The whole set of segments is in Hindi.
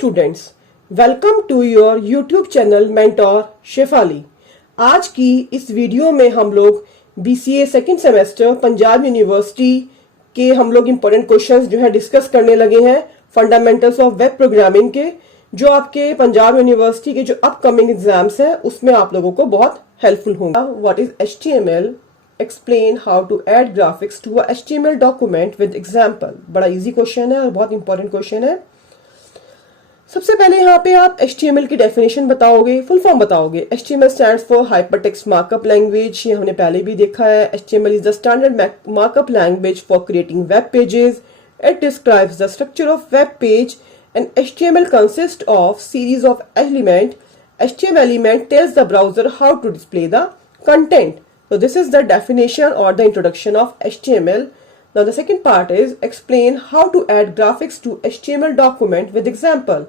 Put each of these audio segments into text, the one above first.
Students, welcome to your YouTube channel mentor Shefali. आज की इस वीडियो में हम लोग BCA second semester Punjab university के हम लोग इंपॉर्टेंट क्वेश्चंस जो है डिस्कस करने लगे हैं फंडामेंटल्स ऑफ वेब प्रोग्रामिंग के, जो आपके पंजाब यूनिवर्सिटी के जो अपकमिंग एग्जाम्स है उसमें आप लोगों को बहुत हेल्पफुल होगा। What is HTML? Explain how to add graphics to a HTML document with example. बड़ा इजी क्वेश्चन है और बहुत इंपॉर्टेंट क्वेश्चन है। सबसे पहले यहाँ पे आप HTML की डेफिनेशन बताओगे, फुल फॉर्म बताओगे। HTML stands for hypertext markup language. ये हमने पहले भी देखा है। HTML is the standard markup language for creating web pages. It describes the structure of web page and HTML consist of series of element. HTML element tells the browser how to display the content. So this is the definition or the introduction of HTML. Now the second part is explain how to add graphics to HTML document with example.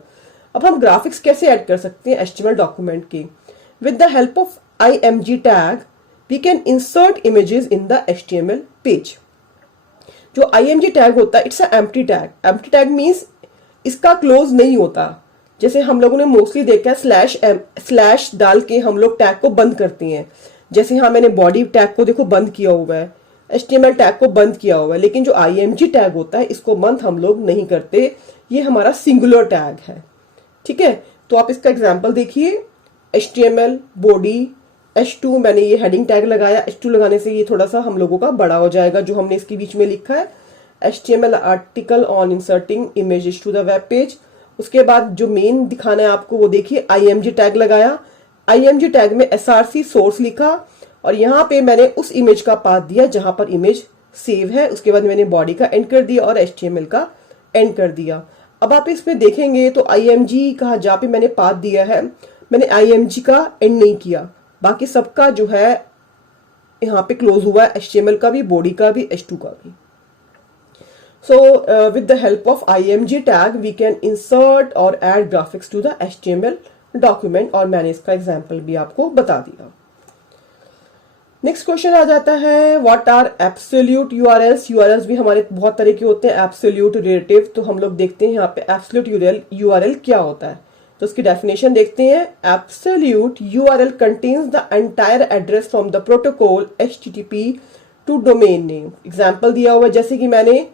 अब हम ग्राफिक्स कैसे ऐड कर सकते हैं HTML डॉक्यूमेंट की? With the help of img tag, we can insert images in the HTML page. जो img tag होता है, it's a empty tag. Empty tag means इसका क्लोज नहीं होता। जैसे हम लोगों ने मोस्टली देखा है स्लैश डाल के हम लोग टैग को बंद करते हैं। जैसे हाँ, मैंने बॉडी टैग को देखो बंद किया हुआ है, HTML टैग को बंद किया हुआ है, लेकिन जो img टैग होता है इसको बंद हम लोग नहीं करते। ये हमारा सिंगुलर टैग है, ठीक है। तो आप इसका एग्जांपल देखिए। HTML बॉडी H2, मैंने ये हेडिंग टैग लगाया। H2 लगाने से ये थोड़ा सा हम लोगों का बड़ा हो जाएगा जो हमने इसके बीच में लिखा है। HTML article on inserting images to the web page. उसके बाद जो मेन दिखाना है आपको वो देखिए, img टैग लगाया। img टैग में src सोर्स लिखा और यहाँ पे मैंने उस इमेज का पाथ दिया जहां पर इमेज सेव है। उसके बाद मैंने बॉडी का एंड कर दिया और HTML का एंड कर दिया। अब आप इसमें देखेंगे तो img का जहाँ पे मैंने पाथ दिया है, मैंने img का एंड नहीं किया, बाकी सबका जो है यहाँ पे क्लोज हुआ है, HTML का भी, बॉडी का भी, H2 का भी। So with the help of img tag we can insert or add graphics to the HTML document, और मैंने इसका एग्जांपल भी आपको बता दिया। नेक्स्ट क्वेश्चन आ जाता है, what are absolute URLs? URLs भी हमारे बहुत तरह के होते हैं, एब्सोल्यूट, रिलेटिव। तो हम लोग देखते हैं यहाँ पे एब्सोल्यूट URL क्या होता है। तो इसकी डेफिनेशन देखते हैं। Absolute URL contains the entire address from the protocol HTTP to domain name. Example दिया हुआ है, जैसे कि मैंने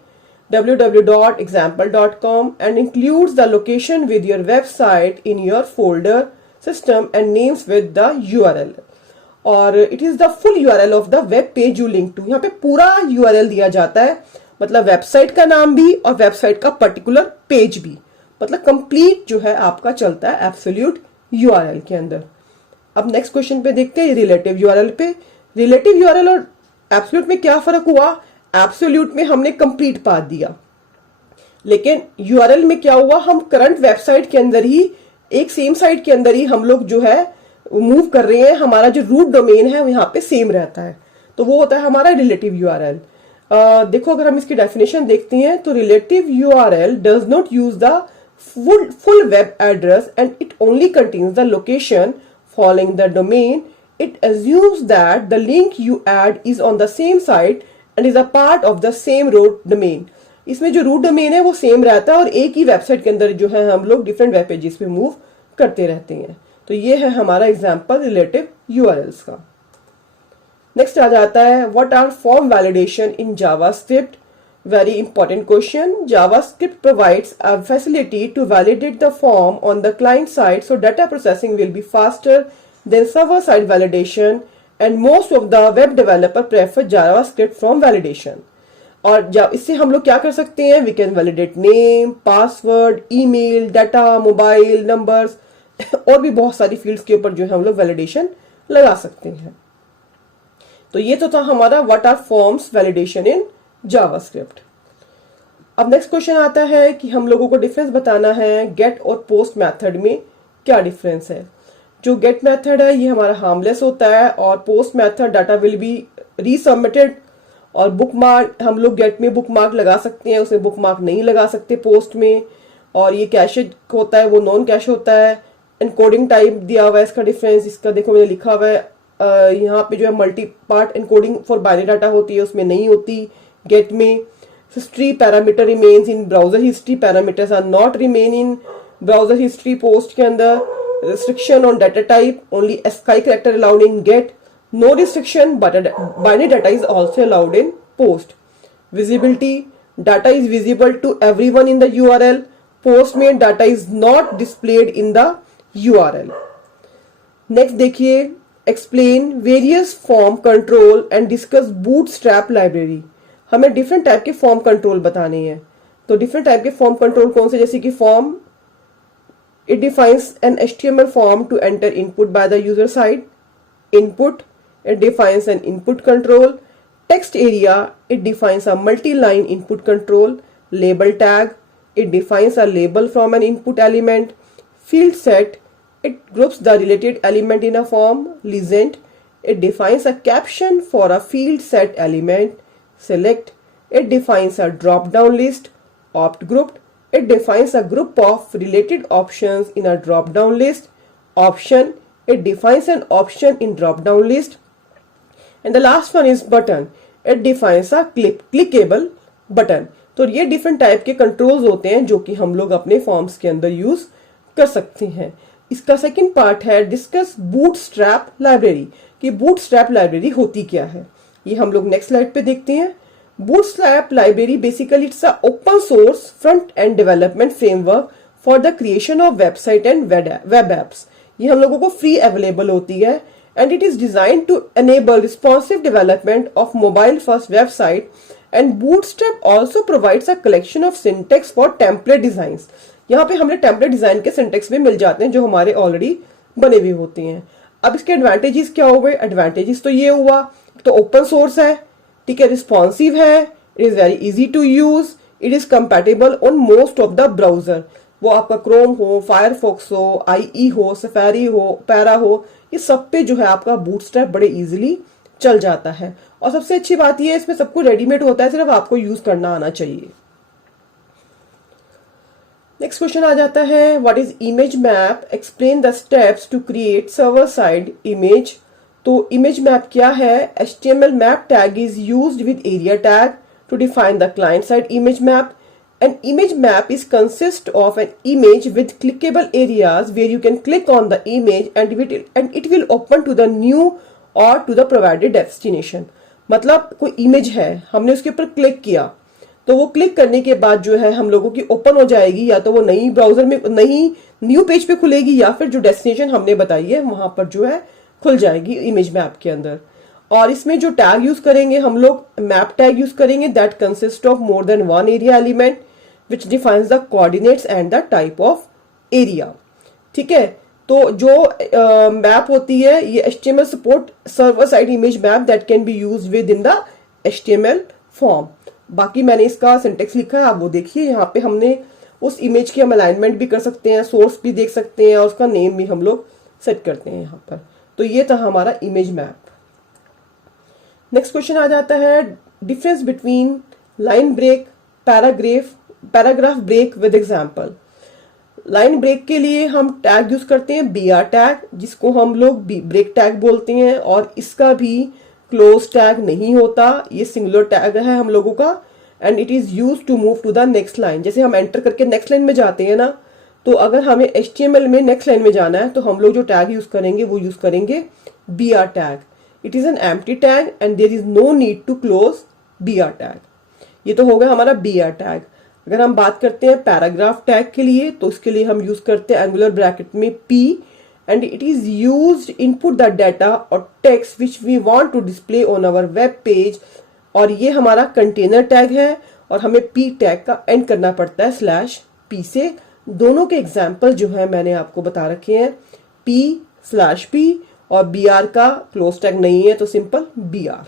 www.example.com and includes the location with your website in your folder system and names with the URL, और it is the full URL of the web page you link to। यहाँ पे पूरा URL दिया जाता है, मतलब वेबसाइट का नाम भी और वेबसाइट का पर्टिकुलर पेज भी, मतलब कंप्लीट जो है आपका चलता है एब्सोल्यूट URL के अंदर। अब नेक्स्ट क्वेश्चन पे देखते हैं रिलेटिव URL पे। रिलेटिव URL और एब्सोल्यूट में क्या फर्क हुआ? एब्सोल्यूट में हमने कंप्लीट पाथ दिया, लेकिन URL में क्या हुआ, हम करंट वेबसाइट के अंदर ही, एक सेम साइट के अंदर ही हम लोग जो है मूव कर रहे हैं। हमारा जो रूट डोमेन है वो यहाँ पे सेम रहता है, तो वो होता है हमारा रिलेटिव URL। देखो, अगर हम इसकी डेफिनेशन देखते हैं तो relative URL does not use the full web address and it only contains the location following the domain. It assumes that the link you add is on the same site and is a part of the same root domain. इसमें जो रूट डोमेन है वो सेम रहता है और एक ही वेबसाइट के अंदर जो है हम लोग डिफरेंट वेब पेजेस पे मूव करते रहते हैं। तो ये है हमारा एग्जांपल रिलेटिव URLs का। नेक्स्ट आ जाता है, what are form validation in JavaScript? Very important question. JavaScript provides a facility to validate the form on the client side, so data processing will be faster than server-side validation, and most of the web developer prefer JavaScript from validation. और इससे हम लोग क्या कर सकते हैं? We can validate name, password, email, data, mobile numbers और भी बहुत सारी फील्ड्स के ऊपर जो है हम लोग वैलिडेशन लगा सकते हैं। तो ये तो था हमारा what are forms validation in JavaScript. अब नेक्स्ट क्वेश्चन आता है कि हम लोगों को डिफरेंस बताना है गेट और पोस्ट मेथड में क्या डिफरेंस है। जो गेट मेथड है ये हमारा हार्मलेस होता है और post method data will be resubmitted, और बुकमार्क हम लोग गेट में बुकमार्क लगा सकते हैं, उसमें बुकमार्क नहीं लगा सकते पोस्ट में। और ये कैश होता है वो नॉन कैश होता है। एनकोडिंग टाइप दिया हुआ है, इसका डिफरेंस इसका देखो मैंने लिखा हुआ है। यहाँ पे जो है multi part encoding for binary data होती है, उसमें नहीं होती गेट में। History parameter remains in browser history, parameters are not remain in browser history post के अंदर, restriction on data type, only ASCII character allowed in get, no restriction but binary data is also allowed in post. Visibility, data is visible to everyone in the URL. Postmate data is not displayed in the URL. Next देखिए, explain various form control and discuss bootstrap library. हमें different type के form control बताने हैं. तो different type के form control कौन से, जैसे कि form, it defines an HTML form to enter input by the user side. Input, it defines an input control. Text area, it defines a multi-line input control. Label tag, it defines a label from an input element. Field set, it groups the related element in a form. Legend, it defines a caption for a field set element. Select, it defines a drop-down list. Opt grouped, it defines a group of related options in a drop-down list. Option, it defines an option in drop-down list. And the last one is button, it defines a clickable button. तो ये डिफरेंट टाइप के कंट्रोल्स होते हैं जो कि हम लोग अपने फॉर्म्स के अंदर यूज कर सकते हैं. इसका सेकंड पार्ट है डिस्कस बूटस्ट्रैप लाइब्रेरी, कि बूटस्ट्रैप लाइब्रेरी होती क्या है. ये हम लोग नेक्स्ट स्लाइड पे देखते हैं. Bootstrap library basically it's a open source front end development framework for the creation of website and web apps. ये हम लोगों को फ्री अवेलेबल होती है and it is designed to enable responsive development of mobile-first website. And Bootstrap also provides a collection of syntax for template designs. यहाँ पे हमें template design के syntax भी मिल जाते हैं जो हमारे already बने हुए होते हैं. अब इसके advantages क्या हुए? advantages तो ये हुआ, तो open source है, ठीक है, responsive है, it is very easy to use, it is compatible on most of the browser. वो आपका क्रोम हो, फायरफॉक्स हो, IE हो, सफारी हो, पैरा हो, ये सब पे जो है आपका बूटस्ट्रैप बड़े इजीली चल जाता है. और सबसे अच्छी बात ये है इसमें सब कुछ रेडीमेड होता है, सिर्फ आपको यूज करना आना चाहिए. नेक्स्ट क्वेश्चन आ जाता है, what is image map, explain the steps to create server side image. तो इमेज मैप क्या है? HTML map tag is used with area tag to define the client side image map. An image map is consist of an image with clickable areas where you can click on the image and it will open to the new or to the provided destination. मतलब कोई इमेज है, हमने उसके ऊपर क्लिक किया तो वो क्लिक करने के बाद जो है हम लोगों की ओपन हो जाएगी, या तो वो नई ब्राउजर में नई न्यू पेज पे खुलेगी या फिर जो डेस्टिनेशन हमने बताई है वहां पर जो है खुल जाएगी इमेज मैप के अंदर. और इसमें जो टैग यूज करेंगे हम लोग, मैप टैग यूज करेंगे that consist of more than one area element which defines the coordinates and the type of area. ठीक है, तो जो मैप होती है ये HTML support server side image map that can be used within the HTML form. बाकी मैंने इसका सिंटेक्स लिखा है, आप वो देखिए. यहाँ पे हमने उस इमेज की हम अलाइनमेंट भी कर सकते हैं, सोर्स भी देख सकते हैं और उसका नेम भी हम लोग सेट करते हैं यहाँ पर. तो ये था हमारा इमेज मैप. नेक्स्ट क्वेश्चन आ जाता है, difference between line break, paragraph break with example. Line break के लिए हम टैग यूज करते हैं BR टैग, जिसको हम लोग ब्रेक टैग बोलते हैं, और इसका भी क्लोज टैग नहीं होता, ये सिंगुलर टैग है हम लोगों का. And it is use to move to the next line. जैसे हम एंटर करके नेक्स्ट लाइन में जाते हैं ना, तो अगर हमें HTML में नेक्स्ट लाइन में जाना है तो हम लोग जो टैग यूज करेंगे वो यूज करेंगे BR tag. It is an empty tag and there is no need to close BR tag. ये तो हो गया हमारा BR टैग. अगर हम बात करते हैं पैराग्राफ टैग के लिए, तो इसके लिए हम यूज करते हैं एंगुलर ब्रैकेट में P and it is used input the data और text which we want to display on our web page. और ये हमारा कंटेनर टैग है और हमें P टैग का एंड करना पड़ता है /P से. दोनों के एग्जाम्पल जो है मैंने आपको बता रखे हैं, P/P और BR का क्लोज टैग नहीं है तो सिंपल BR.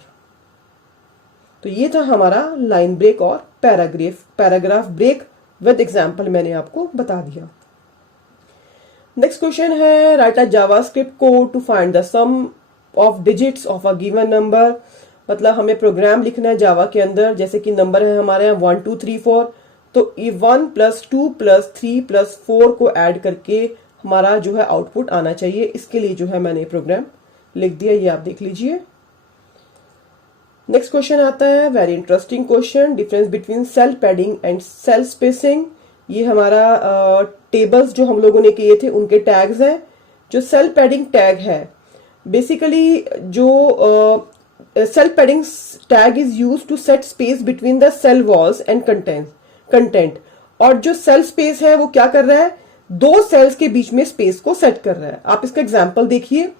तो ये था हमारा लाइन ब्रेक और पैराग्राफ ब्रेक विद एग्जाम्पल मैंने आपको बता दिया. नेक्स्ट क्वेश्चन है, write a JavaScript code to find the sum of digits of a given number. मतलब हमें प्रोग्राम लिखना है जावा के अंदर, जैसे कि नंबर है हमारे यहाँ 1 2 3 4, तो ये 1 + 2 + 3 + 4 को ऐड करके हमारा जो है आउटपुट आना चाहिए. इसके लिए जो है मैंने प्रोग्राम लिख दिया, ये आप देख लीजिए. नेक्स्ट क्वेश्चन आता है, very interesting question, difference between cell padding and cell spacing. ये हमारा टेबल्स जो हम लोगों ने किए थे उनके टैग्स हैं। जो सेल पैडिंग टैग है, बेसिकली जो cell padding tag is use to set space between the cell walls and content. और जो सेल स्पेस है वो क्या कर रहा है, दो सेल्स के बीच में स्पेस को सेट कर रहा है। आप इसका एग्जांपल देखिए,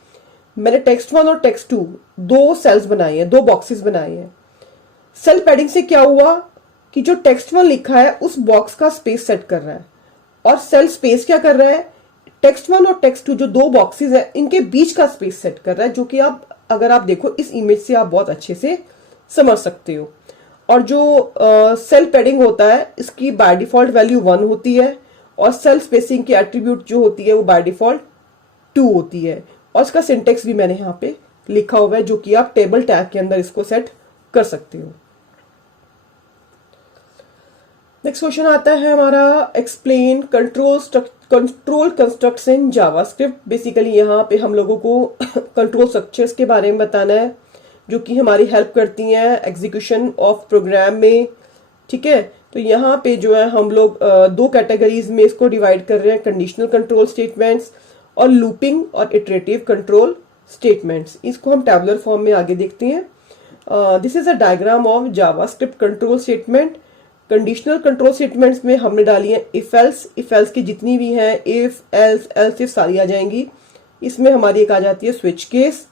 मैंने टेक्स्ट 1 और टेक्स्ट 2 दो सेल्स बनाए हैं, दो बॉक्सेस बनाए हैं। सेल पैडिंग से क्या हुआ कि जो टेक्स्ट 1 लिखा है उस बॉक्स का स्पेस सेट कर रहा है, और सेल स्पेस क्या कर रहा है, टेक्स्ट 1 और टेक्स्ट 2 जो दो बॉक्सेस है इनके बीच का स्पेस सेट कर रहा है, जो कि आप अगर आप देखो इस इमेज से आप बहुत अच्छे से समझ सकते हो। और जो सेल पैडिंग होता है इसकी बाय डिफॉल्ट वैल्यू 1 होती है, और सेल स्पेसिंग की एट्रीब्यूट जो होती है वो बाय डिफॉल्ट 2 होती है। और इसका सिंटेक्स भी मैंने यहाँ पे लिखा हुआ है, जो कि आप टेबल टैग के अंदर इसको सेट कर सकते हो। नेक्स्ट क्वेश्चन आता है हमारा, explain control constructs in JavaScript. Basically यहाँ पे हम लोगों को कंट्रोल स्ट्रक्चर्स के बारे में बताना है, जो कि हमारी हेल्प करती हैं एग्जीक्यूशन ऑफ प्रोग्राम में। ठीक है, तो यहाँ पे जो है हम लोग दो कैटेगरीज में इसको डिवाइड कर रहे हैं, कंडीशनल कंट्रोल स्टेटमेंट्स और लूपिंग और इटरेटिव कंट्रोल स्टेटमेंट्स। इसको हम टैबुलर फॉर्म में आगे देखते हैं। This is a diagram of JavaScript control statement. Conditional control statements में हमने डाली है इफ एल्स की जितनी भी हैं, इफ एल्स इफ सारी आ जाएंगी। इसमें हमारी एक आ जाती है स्विच केस।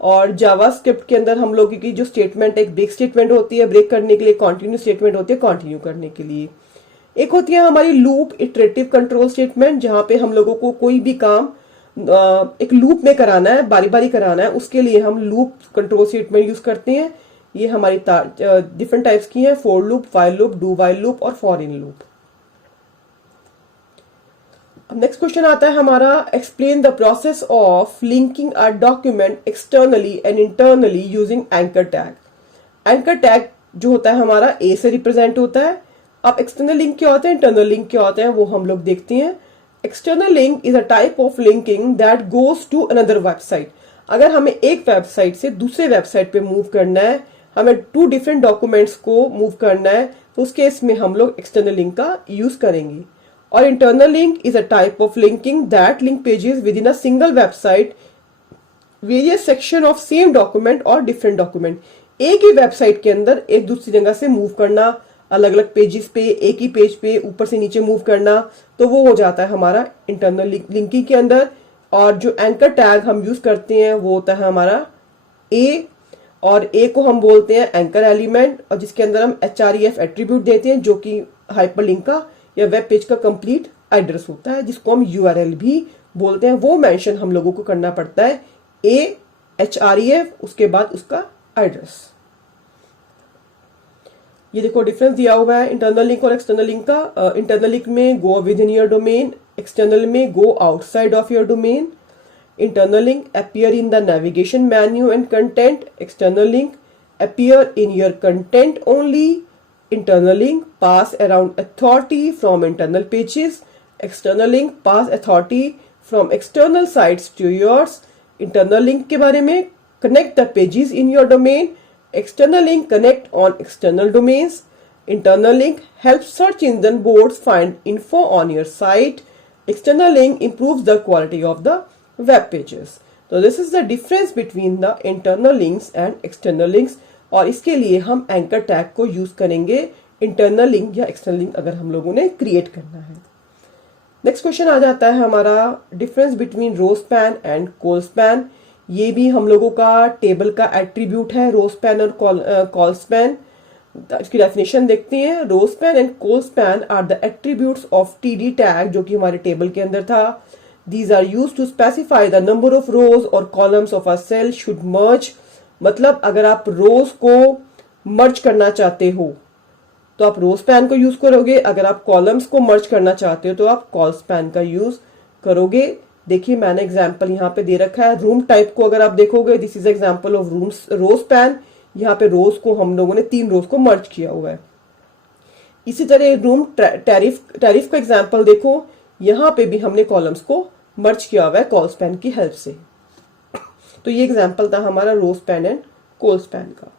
और जावास्क्रिप्ट के अंदर हम लोगों की जो स्टेटमेंट, एक ब्रेक स्टेटमेंट होती है ब्रेक करने के लिए, कंटिन्यू स्टेटमेंट होती है कंटिन्यू करने के लिए। एक होती है हमारी लूप इटरेटिव कंट्रोल स्टेटमेंट, जहां पे हम लोगों को कोई भी काम एक लूप में कराना है, बारी बारी कराना है, उसके लिए हम लूप कंट्रोल स्टेटमेंट यूज करते हैं। ये हमारी डिफरेंट टाइप्स की हैं, for loop, while loop, do while loop और फॉर इन लूप। अब नेक्स्ट क्वेश्चन आता है हमारा, explain the process of linking a document externally and internally using anchor tag. Anchor tag जो होता है हमारा ए से रिप्रेजेंट होता है। अब एक्सटर्नल लिंक क्या होते हैं, इंटरनल लिंक क्या होते हैं, वो हम लोग देखते हैं। External link is a type of linking that goes to another website. अगर हमें एक वेबसाइट से दूसरे वेबसाइट पे मूव करना है, हमें 2 डिफरेंट डॉक्यूमेंट्स को मूव करना है, तो उस केस में हम लोग एक्सटर्नल लिंक का यूज करेंगे। और internal link is a type of linking that link pages with in a single website various section of same document और डिफरेंट डॉक्यूमेंट। एक ही वेबसाइट के अंदर एक दूसरी जगह से मूव करना, अलग अलग पेजेस पे, एक ही पेज पे ऊपर से नीचे मूव करना, तो वो हो जाता है हमारा इंटरनल लिंकिंग के अंदर। और जो एंकर टैग हम यूज करते हैं वो होता है हमारा ए, और ए को हम बोलते हैं एंकर एलिमेंट, और जिसके अंदर हम HREF एट्रीब्यूट देते हैं, जो कि हाइपरलिंक का या वेब पेज का कंप्लीट एड्रेस होता है, जिसको हम URL भी बोलते हैं। वो मेंशन हम लोगों को करना पड़ता है, ए HREF, उसके बाद उसका एड्रेस। ये देखो डिफरेंस दिया हुआ है इंटरनल लिंक और एक्सटर्नल लिंक का। इंटरनल लिंक में go within your domain, external में go outside of your domain. Internal link appear in the navigation menu and content. External link appear in your content only. Internal link pass around authority from internal pages. External link pass authority from external sites to yours. Internal link के बारे में connect the pages in your domain. External link connect on external domains. Internal link helps search engine boards find info on your site. External link improves the quality of the web pages. So this is the difference between the internal links and external links, और इसके लिए हम एंकर टैग को यूज करेंगे इंटरनल लिंक या एक्सटर्नल लिंक अगर हम लोगों ने क्रिएट करना है। नेक्स्ट क्वेश्चन आ जाता है हमारा, difference between row span and col span. ये भी हम लोगों का टेबल का एट्रीब्यूट है, रो स्पैन और कॉल स्पैन। इसकी डेफिनेशन देखते हैं। Row span and col span are the attributes of TD tag, जो कि हमारे टेबल के अंदर था। These are used to specify the number of rows or columns of a cell should merge। मतलब अगर आप रोज को मर्ज करना चाहते हो तो आप रो स्पैन को यूज करोगे, अगर आप कॉलम्स को मर्ज करना चाहते हो तो आप कॉल स्पैन का यूज करोगे। देखिए मैंने एग्जांपल यहाँ पे दे रखा है। रूम टाइप को अगर आप देखोगे, this is example of rooms row span. यहाँ पे रोज को हम लोगों ने 3 रोज को मर्ज किया हुआ है। इसी तरह रूम टैरिफ का एग्जांपल देखो, यहां पे भी हमने कॉलम्स को मर्ज किया हुआ है कॉल स्पैन की हेल्प से। तो ये एग्जांपल था हमारा row span and col span का।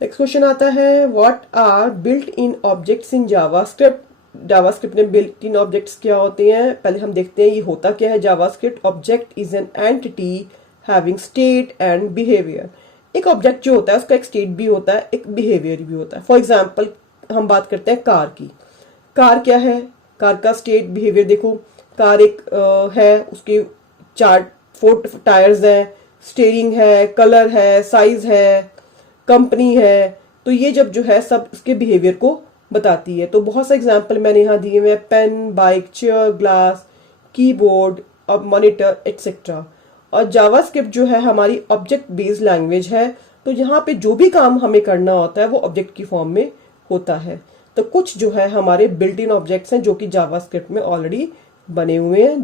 नेक्स्ट क्वेश्चन आता है what are built in objects in JavaScript. JavaScript में बिल्ट इन ऑब्जेक्ट्स क्या होते हैं, पहले हम देखते हैं ये होता क्या है। JavaScript object is an entity having state and behaviour. एक ऑब्जेक्ट जो होता है उसका एक स्टेट भी होता है, एक बिहेवियर भी होता है। फॉर एग्जाम्पल हम बात करते हैं कार की। कार क्या है, कार का स्टेट बिहेवियर देखो। कार एक है, उसके 4 टायर्स हैं, स्टीयरिंग है, कलर है, साइज है, कंपनी है। तो ये जब जो है सब इसके बिहेवियर को बताती है। तो बहुत सा एग्जाम्पल मैंने यहाँ दिए हुए हैं, pen, bike, chair, glass, keyboard, अब मॉनिटर एक्सेट्रा। और जावास्क्रिप्ट जो है हमारी ऑब्जेक्ट बेस्ड लैंग्वेज है, तो यहाँ पे जो भी काम हमें करना होता है वो ऑब्जेक्ट की फॉर्म में होता है। तो कुछ जो है हमारे बिल्ट इन ऑब्जेक्ट्स हैं जो कि जावास्क्रिप्ट में ऑलरेडी बने हुए हैं,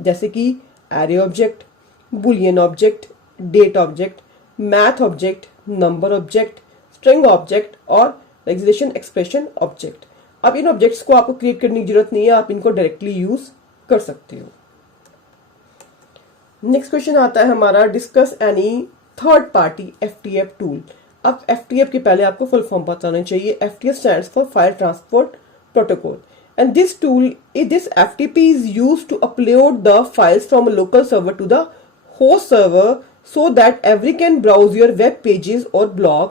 जैसे कि array object, boolean object, date object, math object, number object, string object और रेगुलेशन एक्सप्रेशन ऑब्जेक्ट। अब इन ऑब्जेक्ट्स को आपको क्रिएट करने की जरूरत नहीं है, आप इनको डायरेक्टली यूज कर सकते हो। नेक्स्ट क्वेश्चन आता है हमारा discuss any third party FTF tool. अब एफटीएफ के पहले आपको फुल फॉर्म बताना चाहिए। FTF stands for file transport protocol and this FTP is used to upload the files from a local server to the host server so that every can browse your web pages or blog।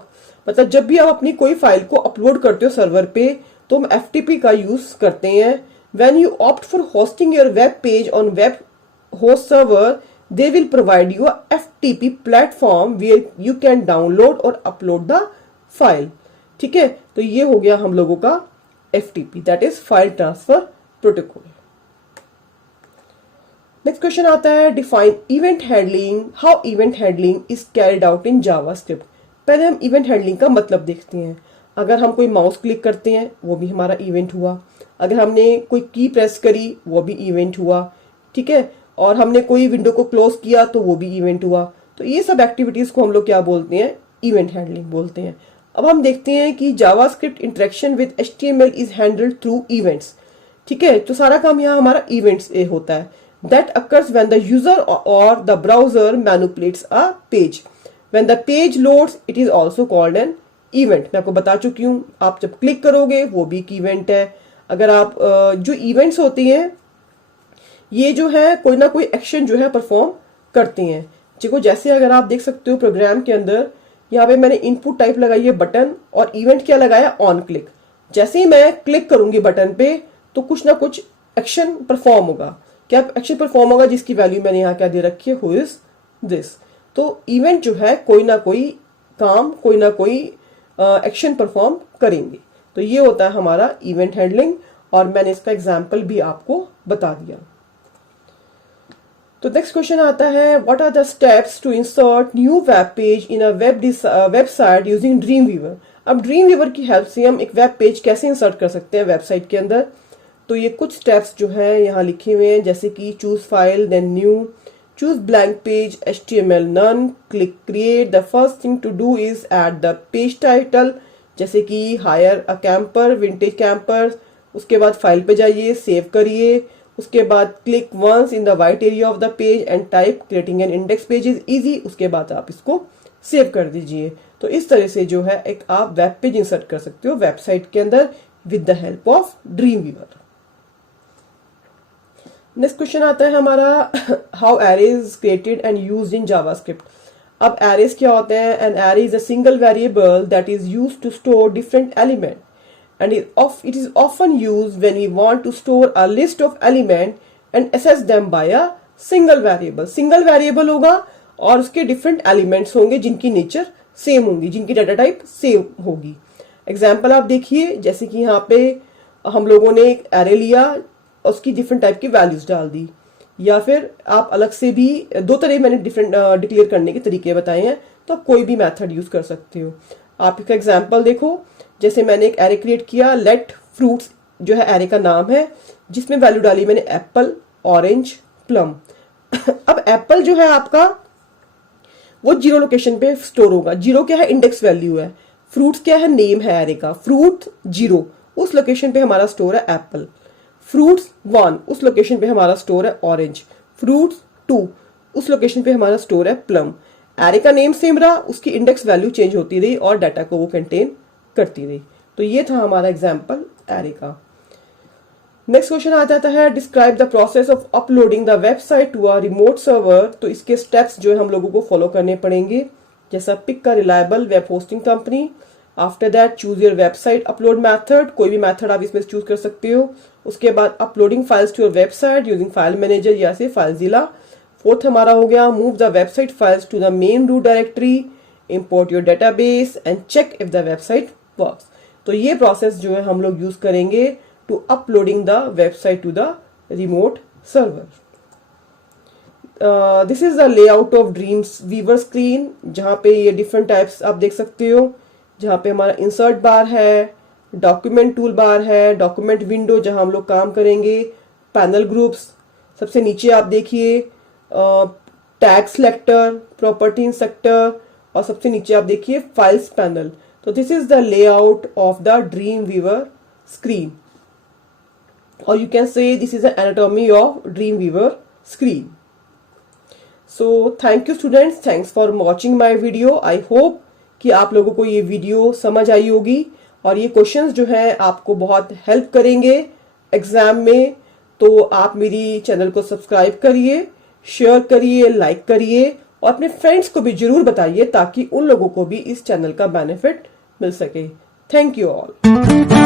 मतलब जब भी आप अपनी कोई फाइल को अपलोड करते हो सर्वर पे तो हम FTP का यूज करते हैं। When you opt for hosting your web page on web host server, they will provide you a FTP platform where you can download और upload the file। ठीक है, तो ये हो गया हम लोगों का FTP, that is file transfer protocol. Next question आता है define event handling. How event handling is carried out in JavaScript. पहले हम इवेंट हैंडलिंग का मतलब देखते हैं। अगर हम कोई माउस क्लिक करते हैं वो भी हमारा इवेंट हुआ, अगर हमने कोई की प्रेस करी वो भी इवेंट हुआ, ठीक है, और हमने कोई विंडो को क्लोज किया तो वो भी इवेंट हुआ। तो ये सब एक्टिविटीज को हम लोग क्या बोलते हैं, इवेंट हैंडलिंग बोलते हैं। अब हम देखते हैं कि JavaScript interaction with HTML is handled through events. ठीक है, तो सारा काम यहाँ हमारा इवेंट्स होता है। That occurs when the user or the browser manipulates a page. When the page loads it is also called an event. मैं आपको बता चुकी हूँ, आप जब क्लिक करोगे वो भी एक इवेंट है। अगर आप जो इवेंट्स होती हैं ये जो है कोई ना कोई एक्शन जो है परफॉर्म करते हैं। देखो जैसे अगर आप देख सकते हो प्रोग्राम के अंदर यहाँ पे मैंने इनपुट टाइप लगाई है बटन और इवेंट क्या लगाया, ऑन क्लिक। जैसे ही मैं क्लिक करूंगी बटन पे तो कुछ ना कुछ एक्शन परफॉर्म होगा। क्या एक्शन परफॉर्म होगा, जिसकी वैल्यू मैंने यहाँ क्या दे रखी है, हु इज दिस। तो इवेंट जो है कोई ना कोई काम, कोई ना कोई एक्शन परफॉर्म करेंगे। तो ये होता है हमारा इवेंट हैंडलिंग और मैंने इसका एग्जाम्पल भी आपको बता दिया। तो नेक्स्ट क्वेश्चन आता है what are the steps to insert new web page in a website using Dreamweaver. अब ड्रीम वीवर की हेल्प से हम एक वेब पेज कैसे इंसर्ट कर सकते हैं वेबसाइट के अंदर। तो ये कुछ स्टेप्स जो है यहाँ लिखे हुए हैं, जैसे कि choose file, then new, choose blank page, HTML none, click create. The first thing to do is add the page title, जैसे कि hire a camper, vintage camper. उसके बाद फाइल पे जाइए, सेव करिए। उसके बाद click once in the white area of the page and type creating an index page is easy. उसके बाद आप इसको सेव कर दीजिए। तो इस तरह से जो है एक आप वेब पेज इंसर्ट कर सकते हो वेबसाइट के अंदर with the help of Dreamweaver. Next question आता है हमारा how arrays created and used in JavaScript. अब एरेज क्या होते हैं, an array is a single variable that is used to store different element and it is often used when we want to store a list of element and access them by a single variable। single variable होगा और उसके different elements होंगे जिनकी नेचर सेम होंगी, जिनकी डाटा टाइप सेम होगी। एग्जाम्पल आप देखिए, जैसे कि यहाँ पे हम लोगों ने एक एरे लिया, उसकी डिफरेंट टाइप की वैल्यूज डाल दी, या फिर आप अलग से भी दो तरह मैंने डिफरेंट डिक्लेयर करने के तरीके बताए हैं, तो आप कोई भी मेथड यूज कर सकते हो। आप इसका एग्जाम्पल देखो, जैसे मैंने एक एरे क्रिएट किया, लेट फ्रूट्स जो है एरे का नाम है, जिसमें वैल्यू डाली मैंने एप्पल, ऑरेंज, प्लम। अब एप्पल जो है आपका वो 0 लोकेशन पे स्टोर होगा। 0 क्या है, इंडेक्स वैल्यू है। फ्रूट्स क्या है, नेम है एरे का। फ्रूट 0 उस लोकेशन पे हमारा स्टोर है एप्पल। फ्रूट्स 1 उस लोकेशन पे हमारा स्टोर है ऑरेंज। फ्रूट्स 2 उस लोकेशन पे हमारा स्टोर है प्लम। एरे का नेम सेम रहा, उसकी इंडेक्स वैल्यू चेंज होती रही और डाटा को वो कंटेन करती रही। तो ये था हमारा एग्जाम्पल एरे का। नेक्स्ट क्वेश्चन आ जाता है, describe the process of uploading the website to a remote server. तो इसके स्टेप्स जो है हम लोगों को फॉलो करने पड़ेंगे, जैसा पिक का reliable web hosting company, after that choose your website upload method, कोई भी मेथड आप इसमें चूज कर सकते हो। उसके बाद uploading files to your website using file manager या से फाइलजिला। फोर्थ हमारा हो गया, move the website files to the main root directory, import your database and check if the website works. तो ये प्रोसेस जो है हम लोग यूज करेंगे to uploading the website to the remote server. This is the layout of dreams weaver screen, जहां पे ये डिफरेंट टाइप्स आप देख सकते हो, जहां पे हमारा इंसर्ट बार है, डॉक्यूमेंट टूल बार है, डॉक्यूमेंट विंडो जहां हम लोग काम करेंगे, पैनल ग्रुप्स, सबसे नीचे आप देखिए टैग सिलेक्टर, प्रॉपर्टी इंस्पेक्टर, और सबसे नीचे आप देखिए फाइल्स पैनल। तो this is the layout of the Dreamweaver screen, और you can say this is the anatomy of Dreamweaver screen. So thank you students, thanks for watching my video. I hope कि आप लोगों को ये वीडियो समझ आई होगी और ये क्वेश्चंस जो हैं आपको बहुत हेल्प करेंगे एग्जाम में। तो आप मेरी चैनल को सब्सक्राइब करिए, शेयर करिए, लाइक करिए और अपने फ्रेंड्स को भी जरूर बताइए ताकि उन लोगों को भी इस चैनल का बेनिफिट मिल सके। Thank you all.